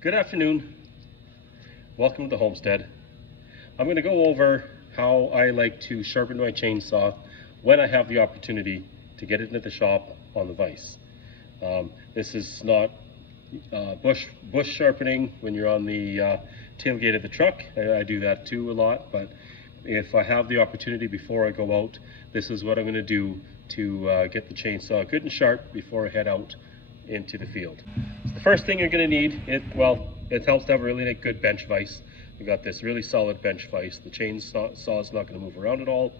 Good afternoon. Welcome to the homestead. I'm going to go over how I like to sharpen my chainsaw when I have the opportunity to get it into the shop on the vise. This is not bush sharpening when you're on the tailgate of the truck. I do that too a lot, but if I have the opportunity before I go out, this is what I'm going to do to get the chainsaw good and sharp before I head out into the field. So the first thing you're going to need, it helps to have a really good bench vise. We got this really solid bench vise. The chainsaw is not going to move around at all,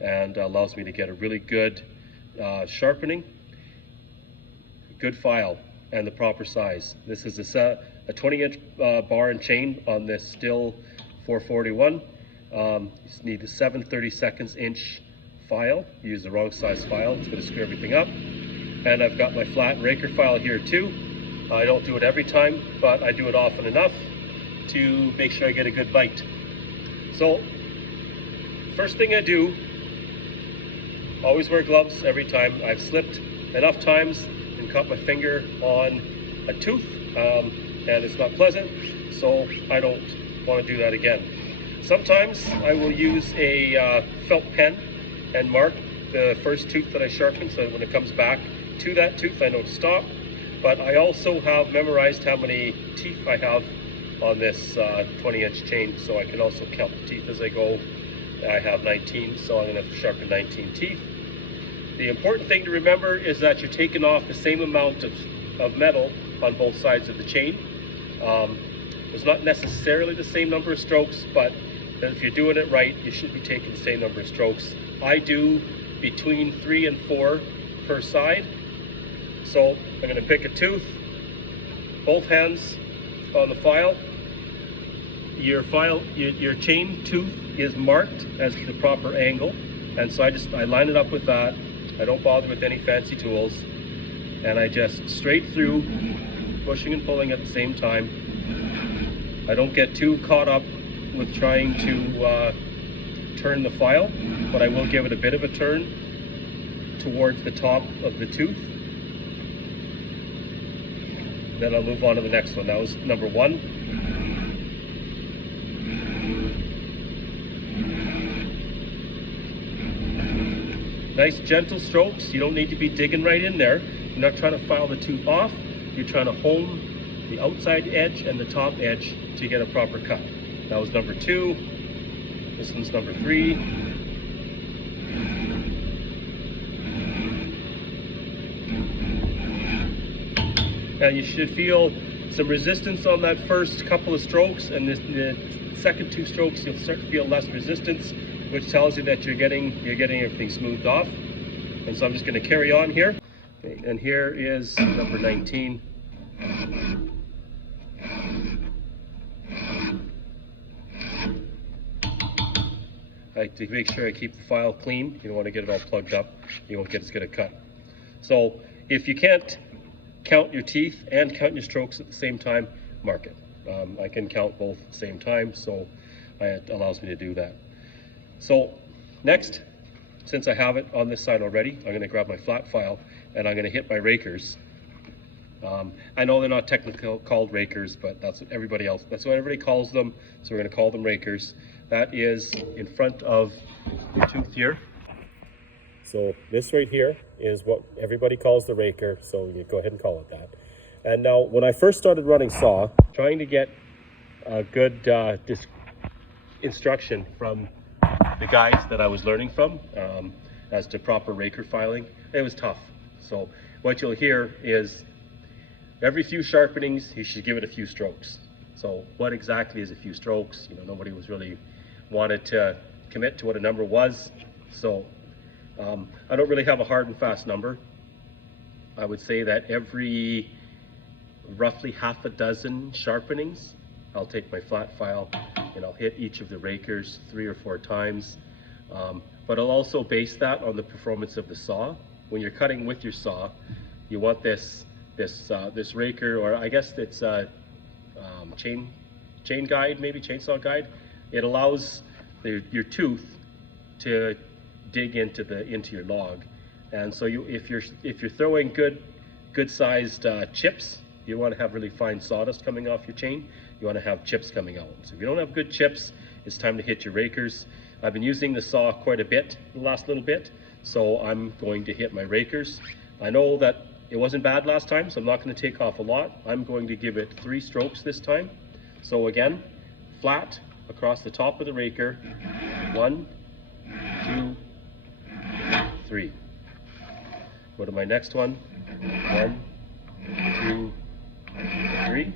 and allows me to get a really good sharpening, good file, and the proper size. This is a 20-inch bar and chain on this Stihl 441. You just need a 7/32 inch file. Use the wrong size file, it's going to screw everything up. And I've got my flat raker file here too. I don't do it every time, but I do it often enough to make sure I get a good bite. So, first thing I do, always wear gloves every time. I've slipped enough times and caught my finger on a tooth, and it's not pleasant, so I don't want to do that again. Sometimes I will use a felt pen and mark the first tooth that I sharpen, so when it comes back to that tooth I know to stop. But I also have memorized how many teeth I have on this 20-inch chain, so I can also count the teeth as I go. I have 19, so I'm going to sharpen 19 teeth. The important thing to remember is that you're taking off the same amount of metal on both sides of the chain. There's not necessarily the same number of strokes, but if you're doing it right, you should be taking the same number of strokes. I do between 3 and 4 per side. So I'm going to pick a tooth, both hands on the file. Your chain tooth is marked as the proper angle, and so I line it up with that. I don't bother with any fancy tools, and I just straight through, pushing and pulling at the same time. I don't get too caught up with trying to turn the file, but I will give it a bit of a turn towards the top of the tooth. Then I'll move on to the next one. That was number 1. Nice gentle strokes. You don't need to be digging right in there. You're not trying to file the tooth off. You're trying to hone the outside edge and the top edge to get a proper cut. That was number 2. This one's number 3. And you should feel some resistance on that first couple of strokes, and the second 2 strokes you'll start to feel less resistance, which tells you that you're getting everything smoothed off. And so I'm just going to carry on here. Okay, and here is number 19. I like to make sure I keep the file clean. You don't want to get it all plugged up. You won't get as good a cut. So if you can't count your teeth and count your strokes at the same time, mark it. I can count both at the same time, so it allows me to do that. So next, since I have it on this side already, I'm going to grab my flat file and I'm going to hit my rakers. I know they're not technically called rakers, but that's what everybody calls them, so we're going to call them rakers. That is in front of the tooth here. So this right here is what everybody calls the raker, so you go ahead and call it that. And now, when I first started running saw, trying to get a good instruction from the guys that I was learning from as to proper raker filing, it was tough. So what you'll hear is every few sharpenings, you should give it a few strokes. So what exactly is a few strokes? You know, nobody was really wanted to commit to what a number was. So I don't really have a hard and fast number. I would say that every roughly half a dozen sharpenings, I'll take my flat file and I'll hit each of the rakers 3 or 4 times. But I'll also base that on the performance of the saw. When you're cutting with your saw, you want this raker, or I guess it's a chain guide, maybe chainsaw guide. It allows your tooth to dig into your log, and so if you're throwing good sized chips you want to have really fine sawdust coming off your chain. You want to have chips coming out. So if you don't have good chips, it's time to hit your rakers. I've been using the saw quite a bit the last little bit, so I'm going to hit my rakers. I know that it wasn't bad last time, so I'm not going to take off a lot. I'm going to give it 3 strokes this time. So again, flat across the top of the raker. 1, 2, 3. Go to my next one. 1, 2, 3.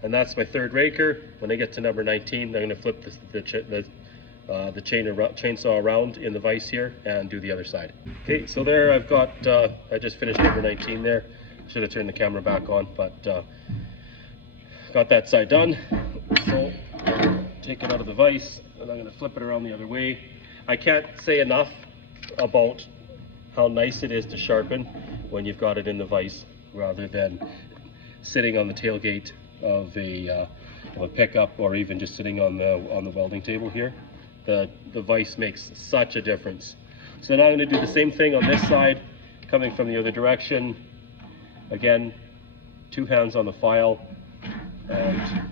And that's my 3rd raker. When I get to number 19, I'm going to flip the chainsaw around in the vise here and do the other side. Okay, so there I've got, I just finished number 19 there. Should have turned the camera back on, but got that side done. So take it out of the vise and I'm going to flip it around the other way. I can't say enough about how nice it is to sharpen when you've got it in the vise rather than sitting on the tailgate of a pickup, or even just sitting on the welding table here. The vise makes such a difference. So now I'm going to do the same thing on this side, coming from the other direction. Again, 2 hands on the file, and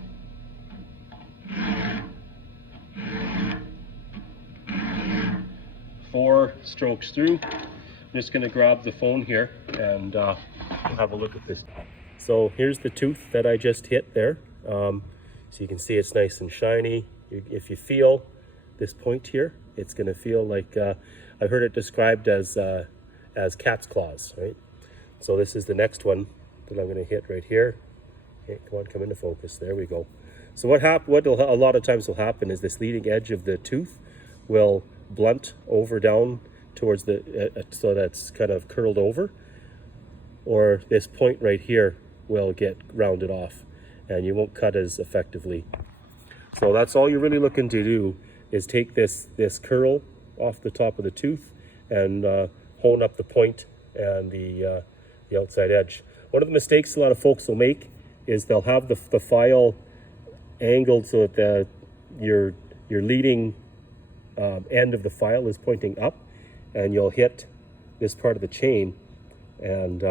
four strokes through. I'm just going to grab the phone here and have a look at this. So here's the tooth that I just hit there. So you can see it's nice and shiny. If you feel this point here, it's going to feel like, I've heard it described as cat's claws, right? So this is the next one that I'm going to hit right here. Okay, come on, come into focus. There we go. So what a lot of times will happen is this leading edge of the tooth will blunt over down towards the, so that's kind of curled over, or this point right here will get rounded off and you won't cut as effectively. So that's all you're really looking to do, is take this curl off the top of the tooth and hone up the point and the outside edge. One of the mistakes a lot of folks will make is they'll have the file angled so that your leading end of the file is pointing up, and you'll hit this part of the chain, and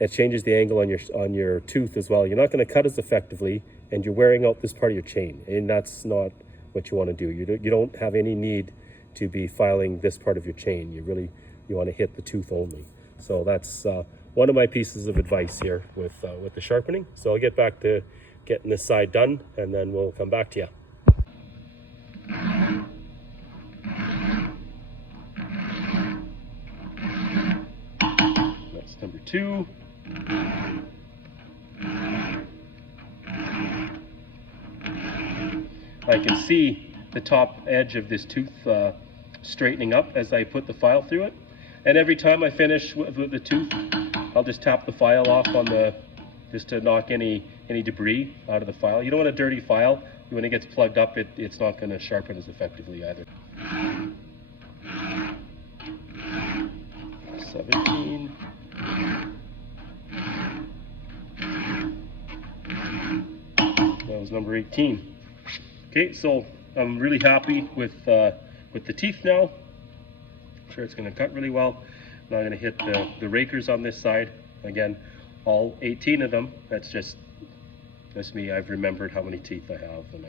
it changes the angle on your tooth as well. You're not going to cut as effectively, and you're wearing out this part of your chain, and that's not what you want to do. You don't have any need to be filing this part of your chain. You want to hit the tooth only. So that's one of my pieces of advice here with the sharpening. So I'll get back to getting this side done, and then we'll come back to you. That's number 2. I can see the top edge of this tooth straightening up as I put the file through it. And every time I finish with the tooth, I'll just tap the file off on just to knock any debris out of the file. You don't want a dirty file. When it gets plugged up, it's not going to sharpen as effectively either. 17. That was number 18. Okay, so I'm really happy with the teeth now. I'm sure it's going to cut really well. Now I'm going to hit the rakers on this side. Again, all 18 of them. That's me. I've remembered how many teeth I have, and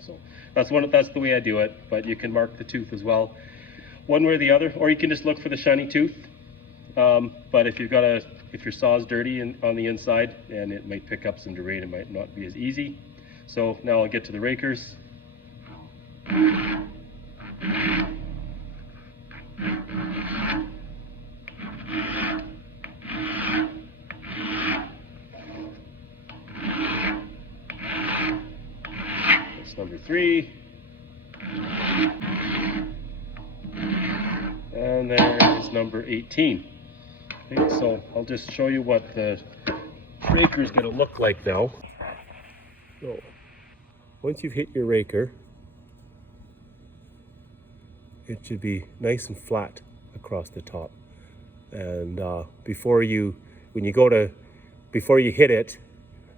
so that's the way I do it. But you can mark the tooth as well, one way or the other, or you can just look for the shiny tooth. But if your saw is dirty on the inside, and it might pick up some debris, it might not be as easy. So now I'll get to the rakers. That's number 3. And there's number 18. Okay, so I'll just show you what the raker is going to look like now. So once you've hit your raker, it should be nice and flat across the top. And before you hit it,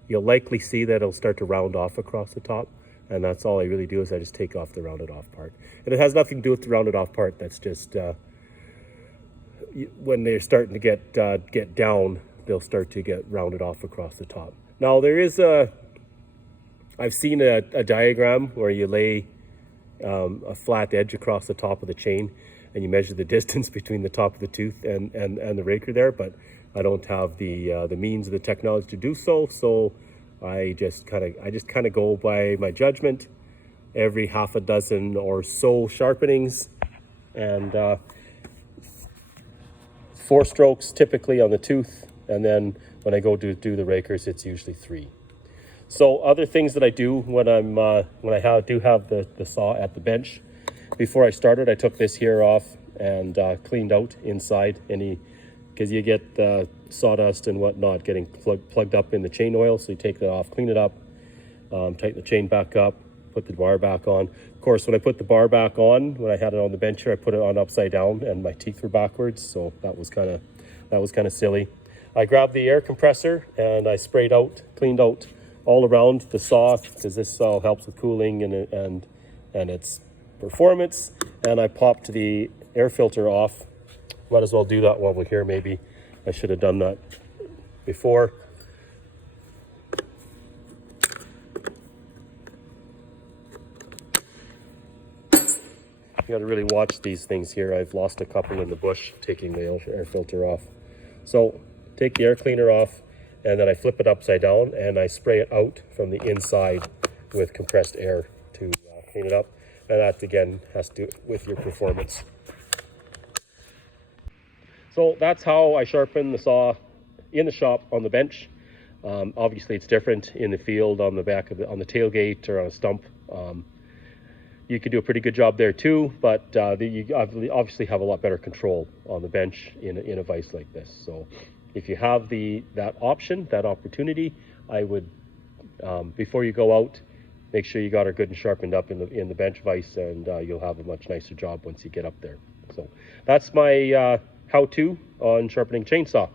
you'll likely see that it'll start to round off across the top. And that's all I really do, is I just take off the rounded off part. And it has nothing to do with the rounded off part. That's just when they're starting to get down, they'll start to get rounded off across the top. Now I've seen a diagram where you lay a flat edge across the top of the chain and you measure the distance between the top of the tooth and the raker there, but I don't have the means of the technology to do so. So I just kind of go by my judgment every half a dozen or so sharpenings, and 4 strokes typically on the tooth, and then when I go to do the rakers, it's usually 3. So other things that I do when I do have the saw at the bench, before I started, I took this here off and cleaned out inside because you get sawdust and whatnot getting plugged up in the chain oil. So you take that off, clean it up, tighten the chain back up, put the bar back on. Of course, when I put the bar back on, when I had it on the bench here, I put it on upside down and my teeth were backwards. So that was kind of silly. I grabbed the air compressor and I cleaned out all around the saw, because this saw helps with cooling and its performance. And I popped the air filter off. Might as well do that while we're here. Maybe I should have done that before. You got to really watch these things here. I've lost a couple in the bush taking the air filter off. So take the air cleaner off, and then I flip it upside down and I spray it out from the inside with compressed air to clean it up. And that again has to do with your performance. So that's how I sharpen the saw in the shop on the bench. Obviously it's different in the field on the tailgate or on a stump. You could do a pretty good job there too, but you obviously have a lot better control on the bench in a vise like this. So if you have that opportunity, I would, before you go out, make sure you got her good and sharpened up in the bench vise, and you'll have a much nicer job once you get up there. So that's my how-to on sharpening chainsaw.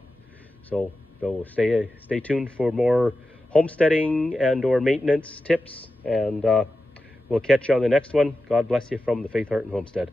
So stay tuned for more homesteading and or maintenance tips, and we'll catch you on the next one. God bless you from the Faith, Heart, and Homestead.